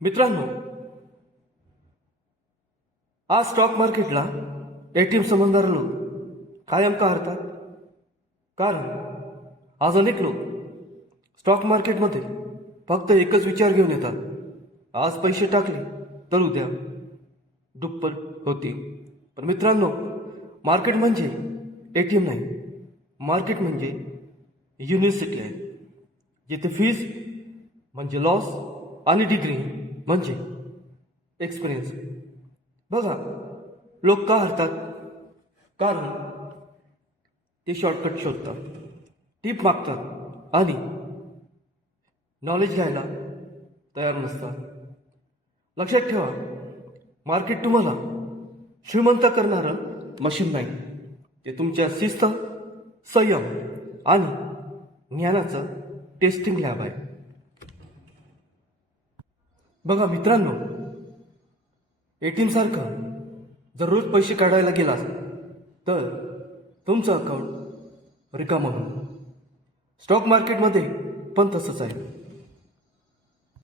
मित्रांनो आज स्टॉक मार्केटला एटीएम समजणारे लोक कायम का हरतात? कारण आज अनेक लोक स्टॉक मार्केटमध्ये फक्त एकच विचार घेऊन येतात. आज पैसे टाकले तर उद्या दुप्पट होती पण मित्रांनो मार्केट म्हणजे एटीएम नाही. मार्केट म्हणजे युनिव्हर्सिटी आहे. जिथे फीज म्हणजे लॉस आणि डिग्री म्हणजे एक्सपिरियन्स बघा लोक का हरतात? कारण ते शॉर्टकट शोधतात टीप मागतात आणि नॉलेज घ्यायला तयार नसतात. लक्षात ठेवा मार्केट तुम्हाला श्रीमंत करणारं मशीन नाही. ते तुमच्या शिस्त संयम आणि ज्ञानाचं टेस्टिंग लॅब आहे. बघा मित्रांनो एटीएम सारखं जर रोज पैसे काढायला गेलास तर तुमचं अकाउंट रिकामं स्टॉक मार्केटमध्ये पण तसंच आहे.